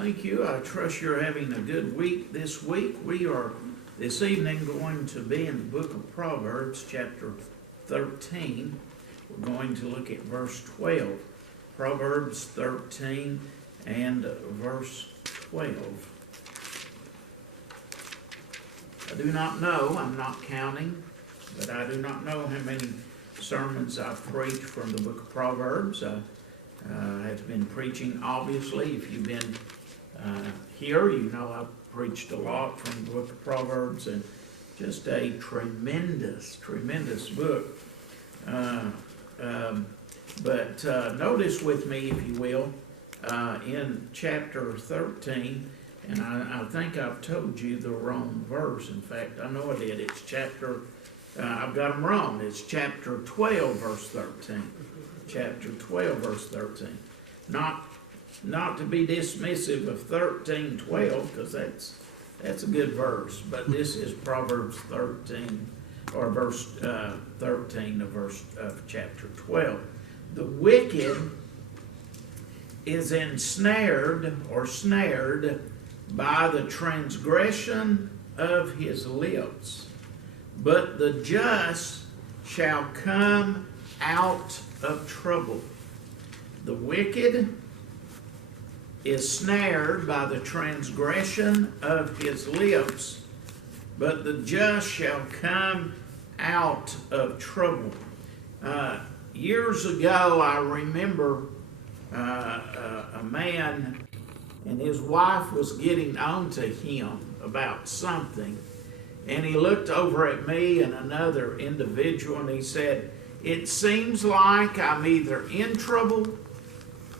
Thank you. I trust you're having a good week this week. We are this evening going to be in the book of Proverbs, chapter 13. We're going to look at verse 12. Proverbs 13 and verse 12. I do not know, I'm not counting, but I do not know how many sermons I've preached from the book of Proverbs. I have been preaching, obviously. If you've been here, you know I've preached a lot from the book of Proverbs, and just a tremendous book. But notice with me, if you will, in chapter 13, and I think I've told you the wrong verse. In fact, I know I did. It's chapter, I've got them wrong. It's chapter 12, verse 13. Chapter 12, verse 13. Not to be dismissive of 13:12, because that's a good verse, but this is Proverbs 13, or verse 13 of chapter 12. The wicked is ensnared or snared by the transgression of his lips, but the just shall come out of trouble. The wicked is snared by the transgression of his lips, but the just shall come out of trouble. Years ago, I remember a man and his wife was getting on to him about something, and he looked over at me and another individual and he said, "It seems like I'm either in trouble,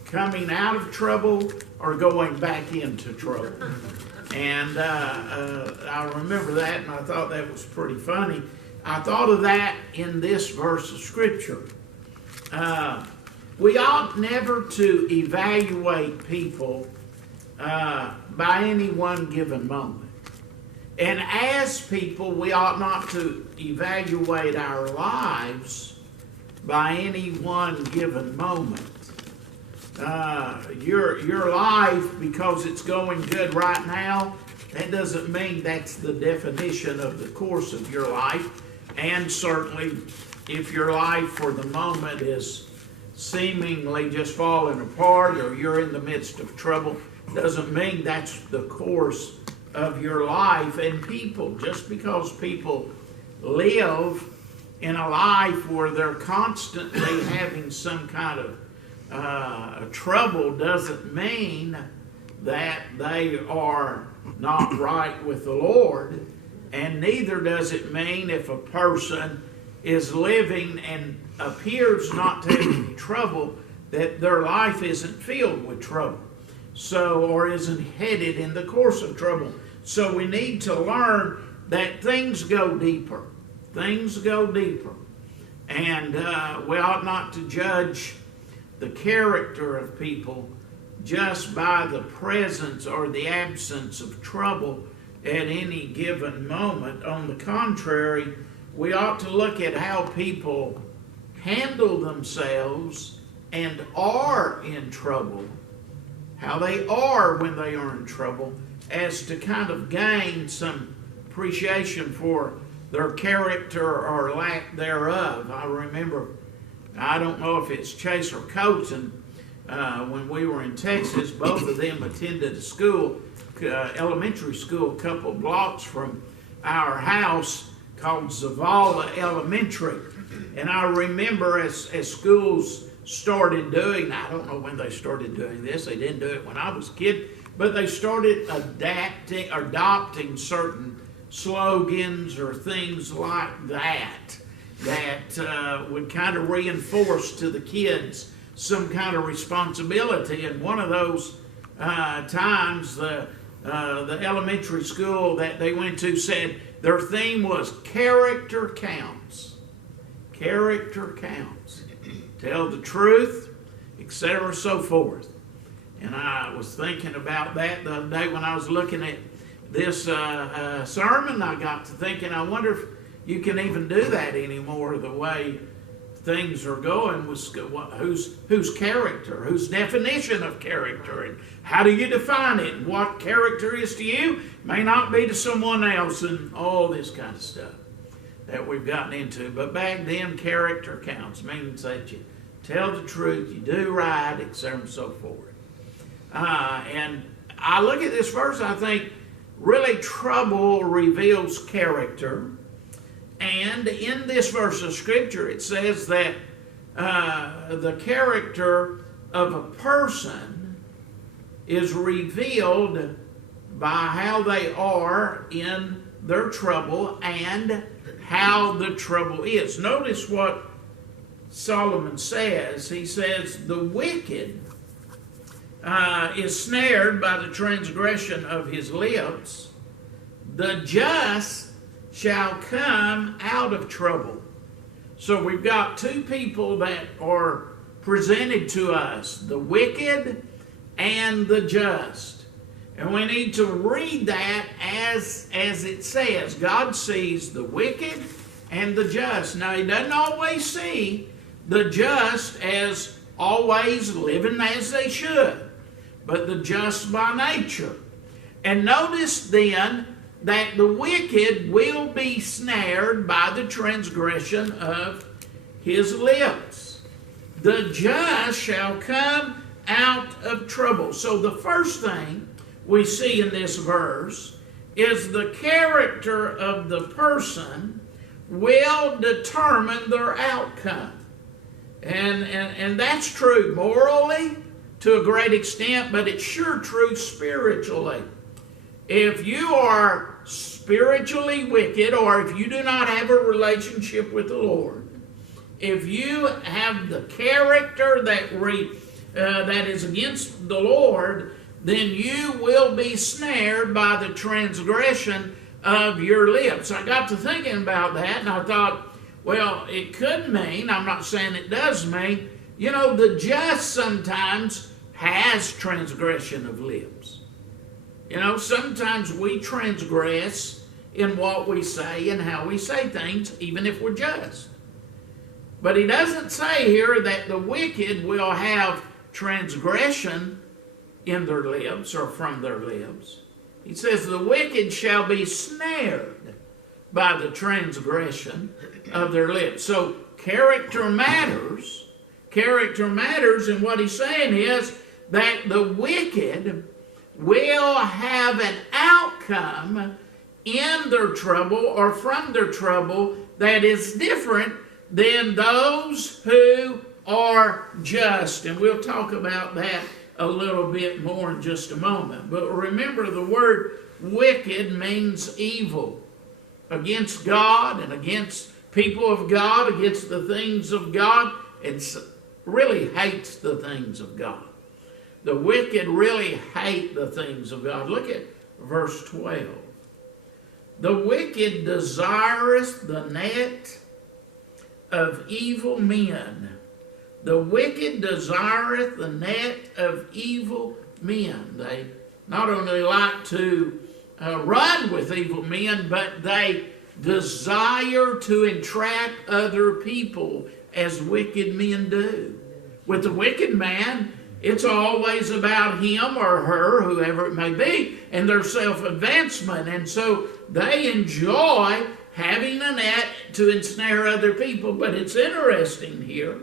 coming out of trouble, or going back into trouble." And I remember that, and I thought that was pretty funny. I thought of that in this verse of Scripture. We ought never to evaluate people by any one given moment. And as people, we ought not to evaluate our lives by any one given moment. Your life, because it's going good right now, that doesn't mean that's the definition of the course of your life. And certainly, if your life for the moment is seemingly just falling apart, or you're in the midst of trouble, doesn't mean that's the course of your life. And people, just because people live in a life where they're constantly having some kind of trouble, doesn't mean that they are not right with the Lord. And neither does it mean if a person is living and appears not to have any trouble, that their life isn't filled with trouble, or isn't headed in the course of trouble. So we need to learn that things go deeper. Things go deeper. And we ought not to judge the character of people just by the presence or the absence of trouble at any given moment. On the contrary, we ought to look at how people handle themselves and are in trouble, how they are when they are in trouble, as to kind of gain some appreciation for their character or lack thereof. I remember, I don't know if it's Chase or Colton, when we were in Texas, both of them attended a school, elementary school, a couple blocks from our house called Zavala Elementary. And I remember as schools started doing, I don't know when they started doing this, they didn't do it when I was a kid, but they started adopting certain slogans or things like that would kind of reinforce to the kids some kind of responsibility. And one of those times, the elementary school that they went to said their theme was "Character Counts." Character counts. Tell the truth, etc., so forth. And I was thinking about that the other day when I was looking at this sermon. I got to thinking, I wonder if you can even do that anymore, the way things are going with whose character, whose definition of character, and how do you define it? What character is to you may not be to someone else, and all this kind of stuff that we've gotten into. But back then, character counts. Means that you tell the truth, you do right, etc., and so forth. And I look at this verse, I think, really trouble reveals character. And in this verse of Scripture, it says that the character of a person is revealed by how they are in their trouble and how the trouble is. Notice what Solomon says. He says, the wicked is snared by the transgression of his lips. The just shall come out of trouble. So we've got two people that are presented to us, the wicked and the just. And we need to read that as it says. God sees the wicked and the just. Now, he doesn't always see the just as always living as they should, but the just by nature. And notice then that the wicked will be snared by the transgression of his lips. The just shall come out of trouble. So the first thing we see in this verse is the character of the person will determine their outcome. And that's true morally to a great extent, but it's sure true spiritually. If you are spiritually wicked, or if you do not have a relationship with the Lord, if you have the character that is against the Lord, then you will be snared by the transgression of your lips. I got to thinking about that, and I thought, well, it could mean, I'm not saying it does mean, the just sometimes has transgression of lips. Sometimes we transgress in what we say and how we say things, even if we're just. But he doesn't say here that the wicked will have transgression in their lips or from their lips. He says the wicked shall be snared by the transgression of their lips. So character matters. Character matters, and what he's saying is that the wicked will have an outcome in their trouble or from their trouble that is different than those who are just. And we'll talk about that a little bit more in just a moment. But remember, the word wicked means evil against God and against people of God, against the things of God. It really hates the things of God. The wicked really hate the things of God. Look at verse 12. The wicked desireth the net of evil men. The wicked desireth the net of evil men. They not only like to run with evil men, but they desire to entrap other people as wicked men do. With the wicked man, it's always about him or her, whoever it may be, and their self-advancement. And so they enjoy having a net to ensnare other people. But it's interesting here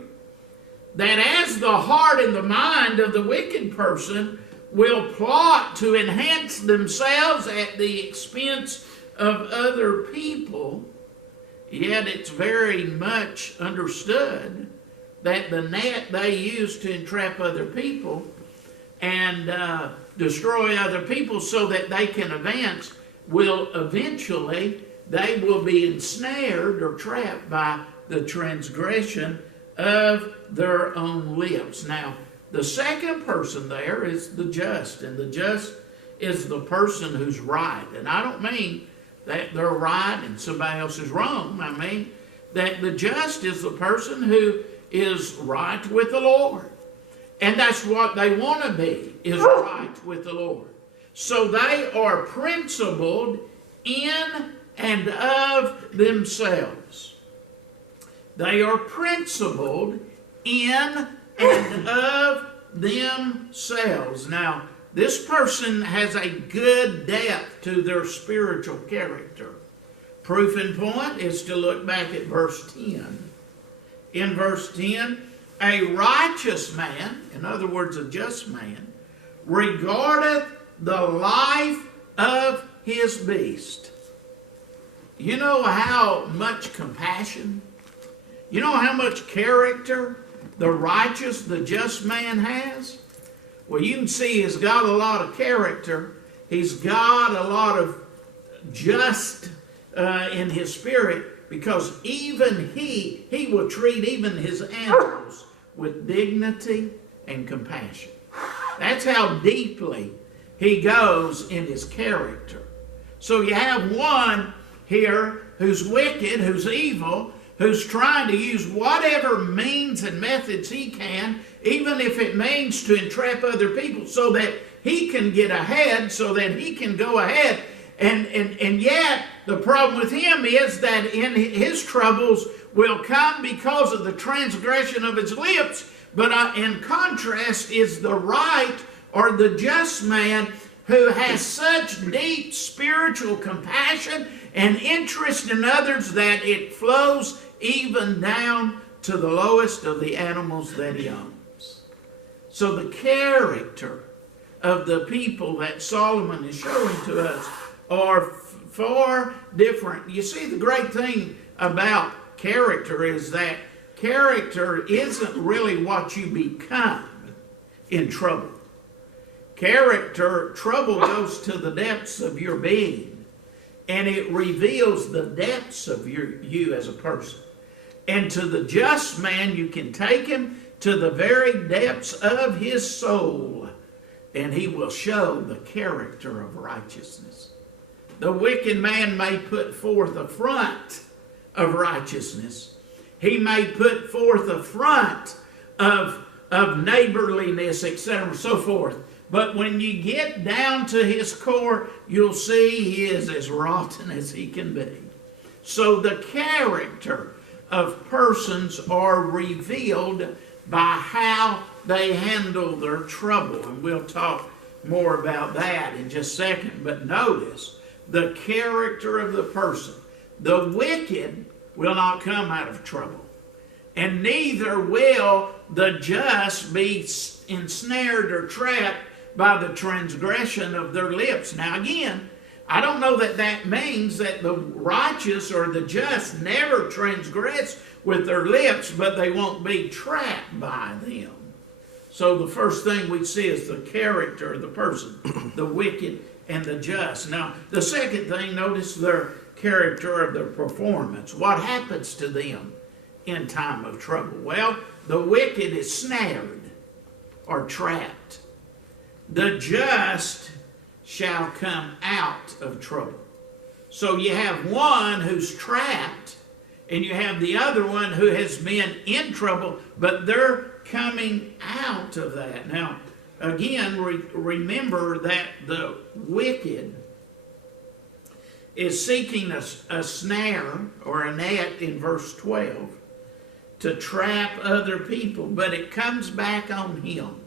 that as the heart and the mind of the wicked person will plot to enhance themselves at the expense of other people, yet it's very much understood that the net they use to entrap other people and destroy other people so that they can advance will eventually, they will be ensnared or trapped by the transgression of their own lips. Now, the second person there is the just, and the just is the person who's right. And I don't mean that they're right and somebody else is wrong. I mean that the just is the person who is right with the Lord. And that's what they want to be, is right with the Lord. So they are principled in and of themselves. They are principled in and of themselves. Now, this person has a good depth to their spiritual character. Proof in point is to look back at verse 10. In verse 10, a righteous man, in other words, a just man, regardeth the life of his beast. You know how much compassion, you know how much character the righteous, the just man has? Well, you can see he's got a lot of character. He's got a lot of just in his spirit, because even he will treat even his animals with dignity and compassion. That's how deeply he goes in his character. So you have one here who's wicked, who's evil, who's trying to use whatever means and methods he can, even if it means to entrap other people so that he can get ahead, so that he can go ahead. And yet, the problem with him is that in his troubles will come because of the transgression of his lips. But in contrast is the right or the just man who has such deep spiritual compassion and interest in others that it flows even down to the lowest of the animals that he owns. So the character of the people that Solomon is showing to us are far different. You see, the great thing about character is that character isn't really what you become in trouble. Trouble goes to the depths of your being, and it reveals the depths of you as a person. And to the just man, you can take him to the very depths of his soul, and he will show the character of righteousness. The wicked man may put forth a front of righteousness. He may put forth a front of neighborliness, etc., so forth. But when you get down to his core, you'll see he is as rotten as he can be. So the character of persons are revealed by how they handle their trouble. And we'll talk more about that in just a second. But notice the character of the person. The wicked will not come out of trouble, and neither will the just be ensnared or trapped by the transgression of their lips. Now again, I don't know that that means that the righteous or the just never transgress with their lips, but they won't be trapped by them. So the first thing we see is the character of the person, the wicked and the just. Now, the second thing, notice their character of their performance. What happens to them in time of trouble? Well, the wicked is snared or trapped. The just shall come out of trouble. So you have one who's trapped, and you have the other one who has been in trouble, but they're coming out of that. Now, again, remember that the wicked is seeking a snare or a net in verse 12 to trap other people, but it comes back on him.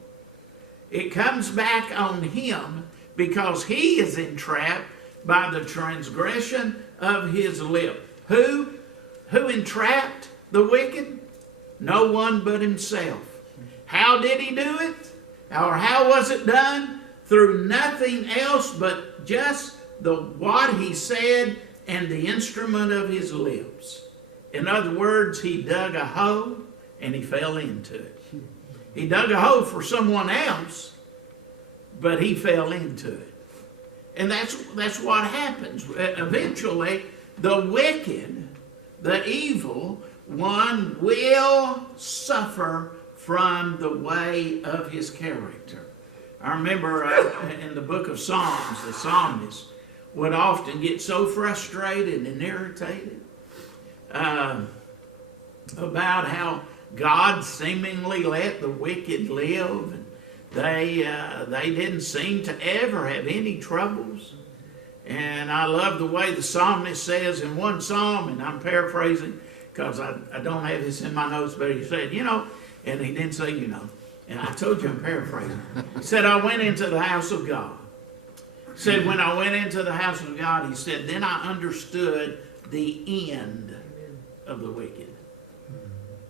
It comes back on him because he is entrapped by the transgression of his lip. Who entrapped the wicked? No one but himself. How did he do it? Or how was it done? Through nothing else but just what he said and the instrument of his lips. In other words, he dug a hole and he fell into it. He dug a hole for someone else, but he fell into it. And that's what happens. Eventually, the wicked, the evil one, will suffer from the way of his character. I remember in the book of Psalms, the psalmist would often get so frustrated and irritated about how God seemingly let the wicked live. And they didn't seem to ever have any troubles. And I love the way the psalmist says in one psalm, and I'm paraphrasing, because I don't have this in my notes, but he said, and he didn't say, And I told you I'm paraphrasing. He said, I went into the house of God. He said, when I went into the house of God, he said, then I understood the end of the wicked.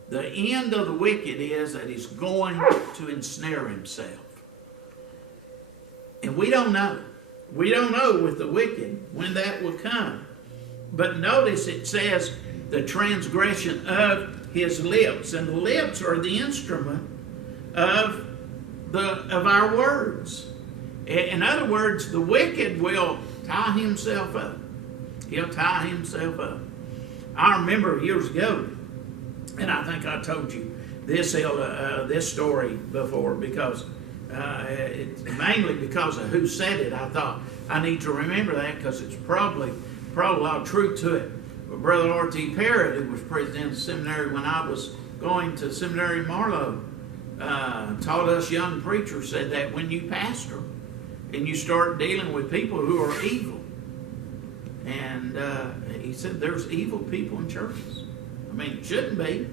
The end of the wicked is that he's going to ensnare himself. And we don't know. We don't know with the wicked when that will come. But notice it says the transgression of his lips. And the lips are the instrument of our words. In other words, the wicked will tie himself up. He'll tie himself up. I remember years ago, and I think I told you this story before, because mainly because of who said it. I thought I need to remember that because it's probably a lot of truth to it. But Brother R.T. Parrott, who was president of the seminary when I was going to seminary in Marlow, taught us young preachers, said that when you pastor and you start dealing with people who are evil, and he said there's evil people in churches. I mean, it shouldn't be,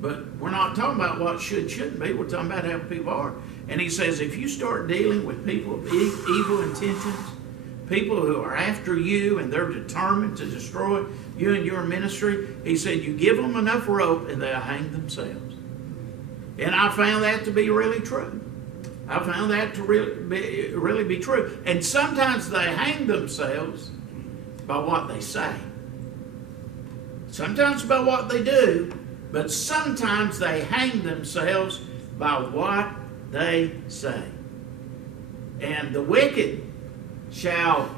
but we're not talking about what shouldn't be. We're talking about how people are. And he says if you start dealing with people of evil intentions, people who are after you and they're determined to destroy you and your ministry, he said you give them enough rope and they'll hang themselves. And I found that to be really true. I found that to really be true. And sometimes they hang themselves by what they say. Sometimes by what they do, but sometimes they hang themselves by what they say. And the wicked shall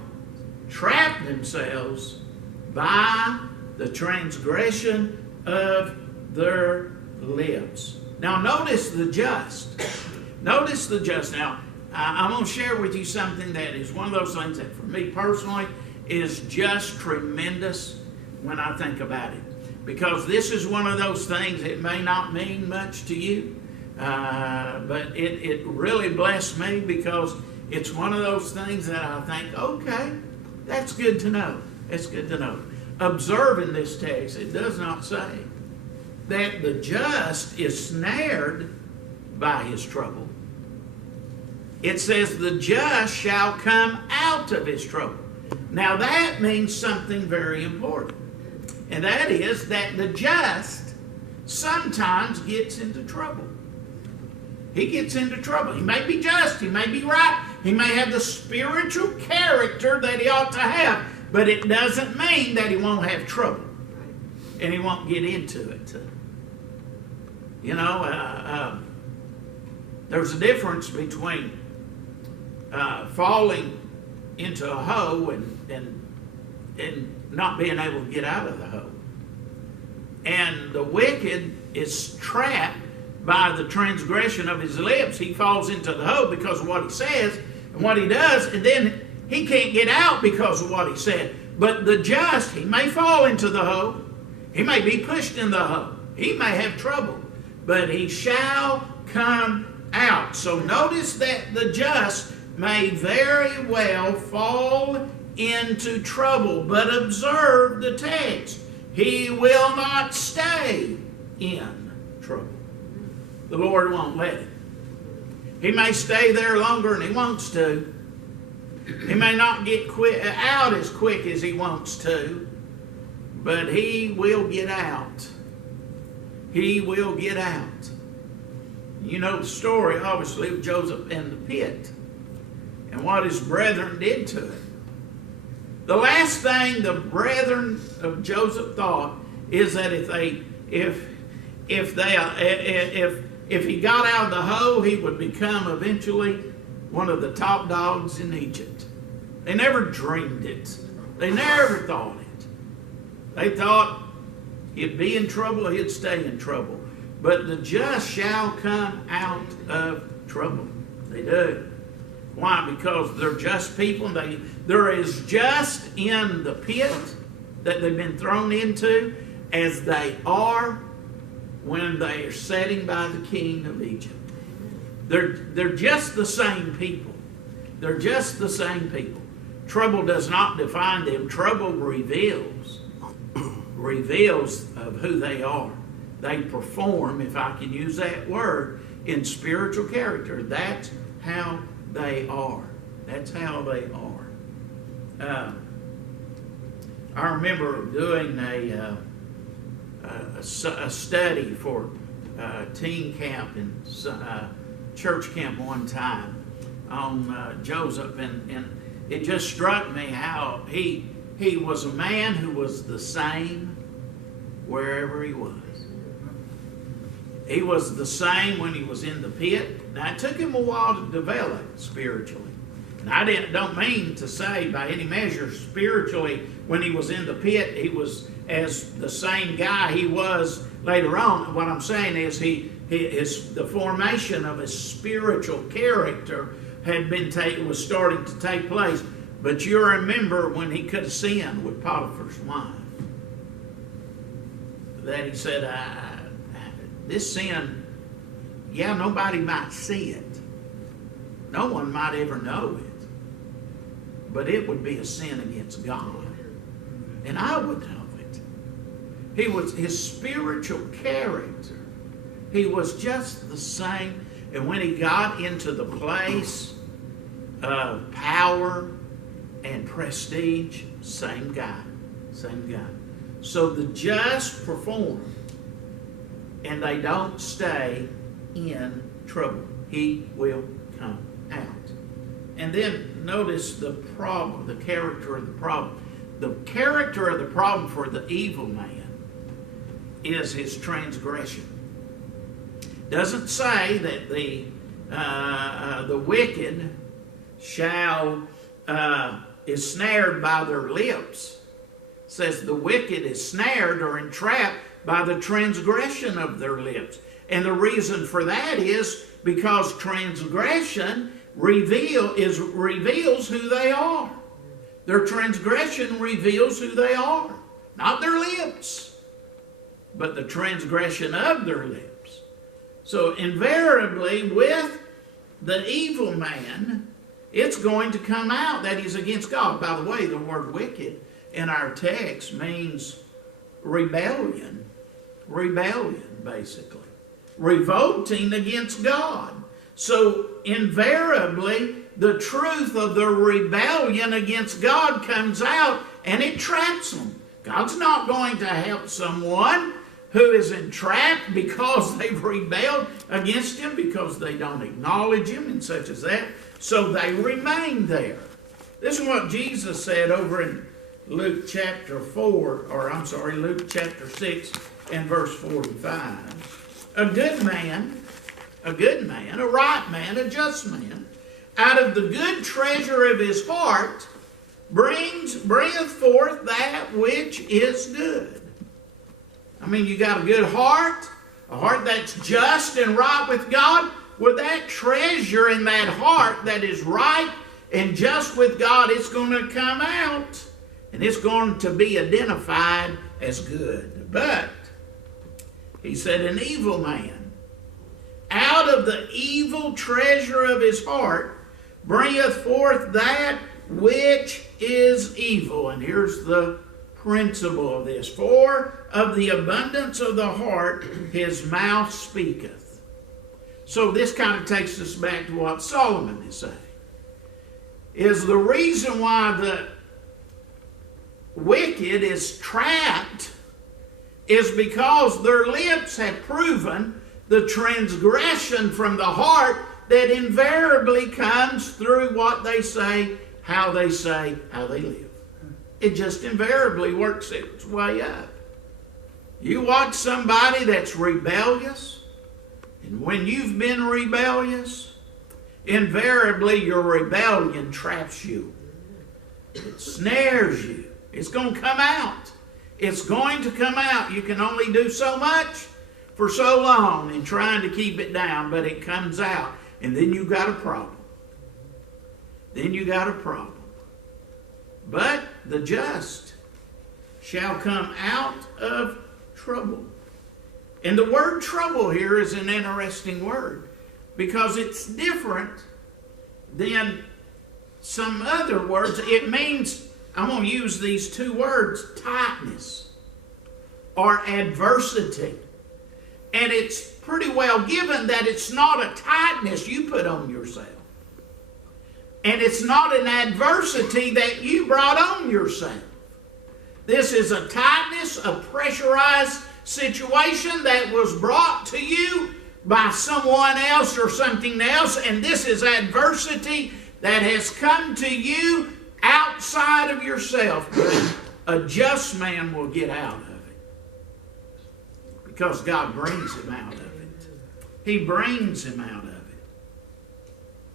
trap themselves by the transgression of their lips. Now notice the just. Notice the just. Now, I'm going to share with you something that is one of those things that for me personally is just tremendous when I think about it. Because this is one of those things that may not mean much to you, but it really blessed me because it's one of those things that I think, okay, that's good to know. It's good to know. Observing this text, it does not say that the just is snared by his trouble. It says the just shall come out of his trouble. Now that means something very important. And that is that the just sometimes gets into trouble. He gets into trouble. He may be just. He may be right. He may have the spiritual character that he ought to have. But it doesn't mean that he won't have trouble. And he won't get into it. There's a difference between falling into a hole and not being able to get out of the hole. And the wicked is trapped by the transgression of his lips. He falls into the hole because of what he says and what he does, and then he can't get out because of what he said. But the just, he may fall into the hole. He may be pushed in the hole. He may have trouble, but he shall come out. So notice that the just may very well fall into trouble, but observe the text. He will not stay in trouble. The Lord won't let him. He may stay there longer than he wants to. He may not get out as quick as he wants to, but he will get out. He will get out. You know the story, obviously, of Joseph in the pit and what his brethren did to him. The last thing the brethren of Joseph thought is that if he got out of the hole, he would become eventually one of the top dogs in Egypt. They never dreamed it. They never thought it. They thought he'd be in trouble, he'd stay in trouble. But the just shall come out of trouble. They do. Why? Because they're just people. They're as just in the pit that they've been thrown into as they are when they are sitting by the king of Egypt. They're just the same people. They're just the same people. Trouble does not define them. Trouble reveals reveals of who they are. They perform, if I can use that word, in spiritual character. That's how they are. That's how they are. I remember doing a study for teen camp and church camp one time on Joseph, and it just struck me how he was a man who was the same wherever he was. He was the same when he was in the pit. Now, it took him a while to develop spiritually. And I don't mean to say by any measure spiritually when he was in the pit he was as the same guy he was later on. What I'm saying is the formation of his spiritual character was starting to take place. But you remember when he could have sinned with Potiphar's wife, that he said, this sin, yeah, nobody might see it. No one might ever know it. But it would be a sin against God. And I would know it. His spiritual character, he was just the same. And when he got into the place of power and prestige, same guy. So the just perform, and they don't stay in trouble. He will come out. And then notice the problem, the character of the problem. The character of the problem for the evil man is his transgression. Doesn't say that the wicked is snared by their lips. It says the wicked is snared or entrapped by the transgression of their lips. And the reason for that is because transgression reveals who they are. Their transgression reveals who they are. Not their lips, but the transgression of their lips. So invariably with the evil man, it's going to come out that he's against God. By the way, the word wicked in our text means rebellion. Rebellion, basically. Revolting against God. So invariably, the truth of the rebellion against God comes out and it traps them. God's not going to help someone who is entrapped because they've rebelled against him, because they don't acknowledge him and such as that. So they remain there. This is what Jesus said over in Luke chapter 6 and verse 45. A good man, a right man, a just man, out of the good treasure of his heart bringeth forth that which is good. I mean, you got a good heart, a heart that's just and right with God. With that treasure in that heart that is right and just with God, it's going to come out. And it's going to be identified as good. But, he said, an evil man, out of the evil treasure of his heart, bringeth forth that which is evil. And here's the principle of this. For of the abundance of the heart, his mouth speaketh. So this kind of takes us back to what Solomon is saying. Is the reason why the wicked is trapped is because their lips have proven the transgression from the heart that invariably comes through what they say, how they live. It just invariably works its way up. You watch somebody that's rebellious, and when you've been rebellious, invariably your rebellion traps you. It snares you. It's going to come out. It's going to come out. You can only do so much for so long in trying to keep it down, but it comes out. And then you got a problem. But the just shall come out of trouble. And the word trouble here is an interesting word because it's different than some other words. It means, I'm going to use these two words, tightness. or adversity. And it's pretty well given that it's not a tightness you put on yourself. And it's not an adversity that you brought on yourself. This is a tightness, a pressurized situation that was brought to you by someone else or something else. And this is adversity that has come to you outside of yourself. But a just man will get out of it, because God brings him out of it. He brings him out of it.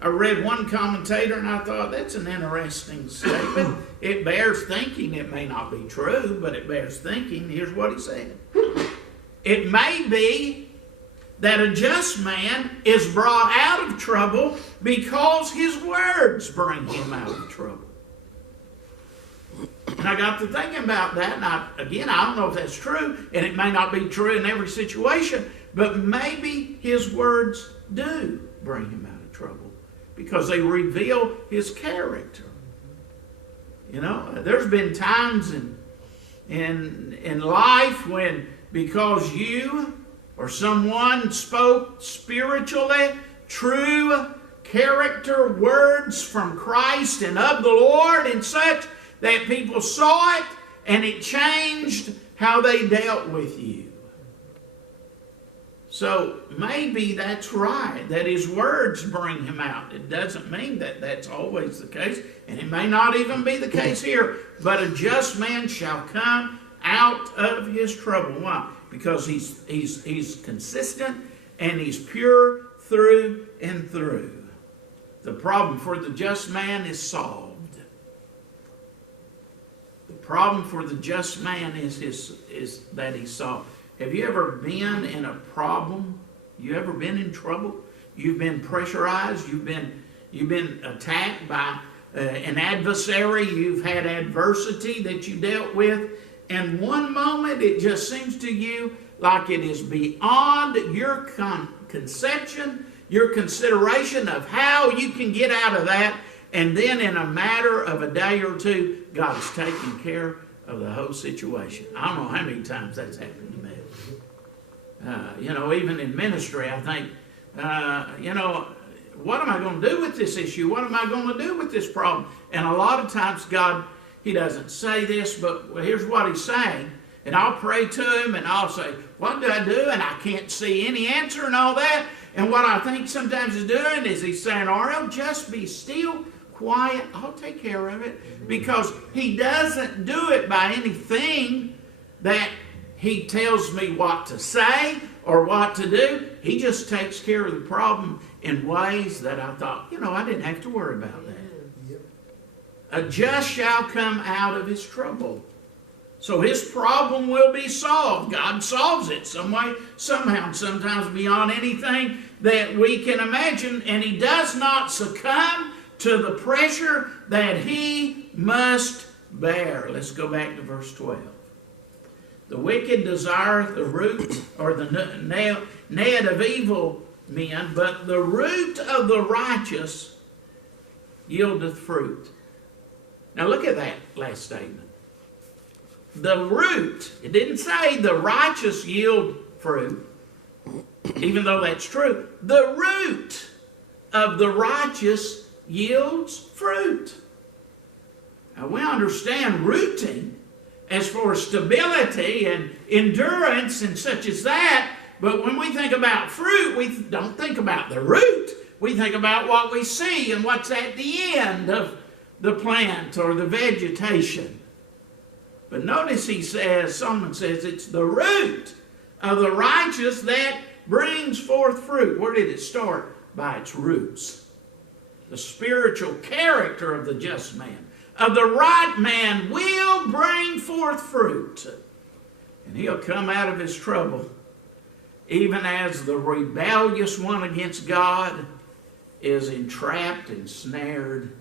I read one commentator and I thought, that's an interesting statement. It bears thinking. It may not be true, but it bears thinking. Here's what he said. It may be that a just man is brought out of trouble because his words bring him out of trouble. And I got to thinking about that, and I don't know if that's true, and it may not be true in every situation, but maybe his words do bring him out of trouble because they reveal his character. You know, there's been times in life when, because you or someone spoke spiritually true character words from Christ and of the Lord and such, that people saw it and it changed how they dealt with you. So maybe that's right, that his words bring him out. It doesn't mean that that's always the case, and it may not even be the case here. But a just man shall come out of his trouble. Why? Because he's consistent and he's pure through and through. The problem for the just man is solved. The problem for the just man is that he's solved. Have you ever been in a problem? You ever been in trouble? You've been pressurized. You've been attacked by an adversary. You've had adversity that you dealt with. And one moment it just seems to you like it is beyond your conception, your consideration of how you can get out of that. And then in a matter of a day or two, God's taking care of the whole situation. I don't know how many times that's happened to me. Even in ministry, I think, what am I going to do with this issue? What am I going to do with this problem? And a lot of times God, he doesn't say this, but here's what he's saying. And I'll pray to him and I'll say, what do I do? And I can't see any answer and all that. And what I think sometimes he's doing is he's saying, R.L., just be still, quiet, I'll take care of it. Because he doesn't do it by anything that he tells me what to say or what to do. He just takes care of the problem in ways that I thought, I didn't have to worry about that. Yep. A just shall come out of his trouble. So his problem will be solved. God solves it some way, somehow, sometimes beyond anything that we can imagine. And he does not succumb to the pressure that he must bear. Let's go back to verse 12. The wicked desire the root or the net of evil men, but the root of the righteous yieldeth fruit. Now look at that last statement. The root, it didn't say the righteous yield fruit, even though that's true. The root of the righteous yields fruit. Now we understand rooting as for stability and endurance and such as that, but when we think about fruit, we don't think about the root. We think about what we see and what's at the end of the plant or the vegetation. But notice Solomon says, it's the root of the righteous that brings forth fruit. Where did it start? By its roots. The spiritual character of the just man, of the right man, will bring forth fruit. And he'll come out of his trouble, even as the rebellious one against God is entrapped and snared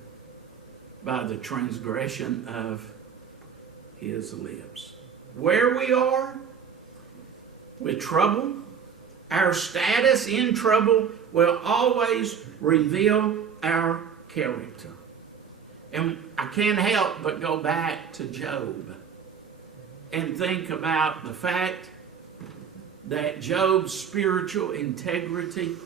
by the transgression of his lips. Where we are with trouble, our status in trouble will always reveal our character. And I can't help but go back to Job. and think about the fact that Job's spiritual integrity